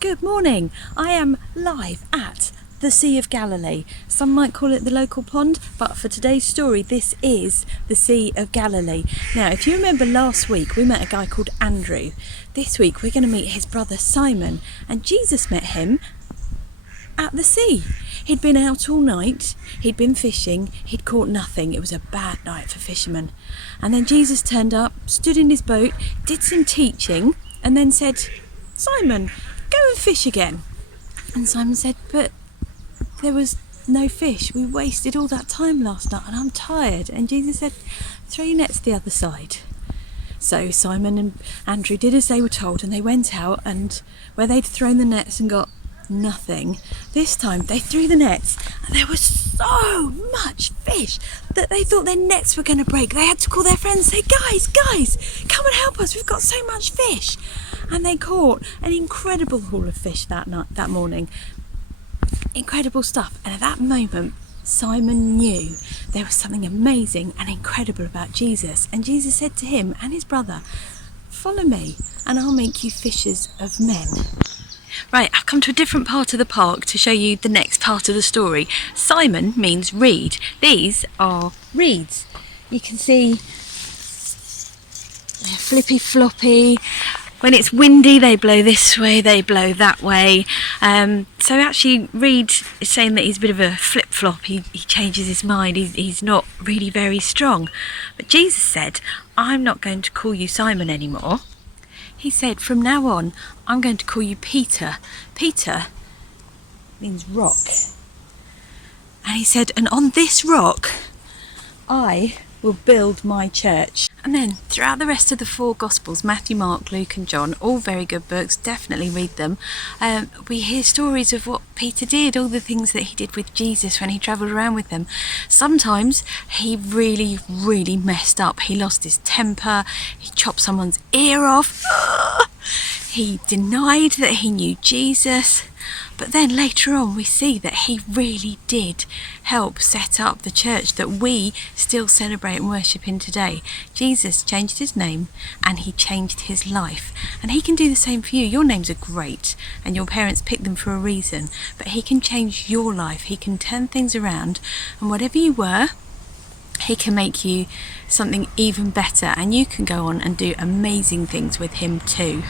Good morning. I am live at the Sea of Galilee. Some might call it the local pond, but for today's story, this is the Sea of Galilee. Now, if you remember last week, we met a guy called Andrew. This week, we're going to meet his brother Simon, and Jesus met him at the sea. He'd been out all night, he'd been fishing, he'd caught nothing. It was a bad night for fishermen. And then Jesus turned up, stood in his boat, did some teaching, and then said, "Simon, go and fish again." And Simon said, "But there was no fish. We wasted all that time last night and I'm tired." And Jesus said, "Throw your nets the other side." So Simon and Andrew did as they were told, and they went out, and where they'd thrown the nets and got nothing, this time they threw the nets and there was so much fish that they thought their nets were going to break. They had to call their friends and say, guys, come and help us, we've got so much fish." And they caught an incredible haul of fish that morning. Incredible stuff. And at that moment, Simon knew there was something amazing and incredible about Jesus. And Jesus said to him and his brother, "Follow me and I'll make you fishers of men." Right, I've come to a different part of the park to show you the next part of the story. Simon means reed. These are reeds. You can see they're flippy floppy. When it's windy, they blow this way, they blow that way. So actually, Reed is saying that he's a bit of a flip-flop. He changes his mind. He's not really very strong. But Jesus said, "I'm not going to call you Simon anymore." He said, "From now on, I'm going to call you Peter." Peter means rock. And he said, "And on this rock, I will build my church." And then throughout the rest of the four Gospels, Matthew, Mark, Luke and John, all very good books, definitely read them, we hear stories of what Peter did, all the things that he did with Jesus when he travelled around with them. Sometimes he really, really messed up. He lost his temper, he chopped someone's ear off, he denied that he knew Jesus. But then later on we see that he really did help set up the church that we still celebrate and worship in today. Jesus changed his name and he changed his life. And he can do the same for you. Your names are great and your parents picked them for a reason. But he can change your life. He can turn things around. And whatever you were, he can make you something even better. And you can go on and do amazing things with him too.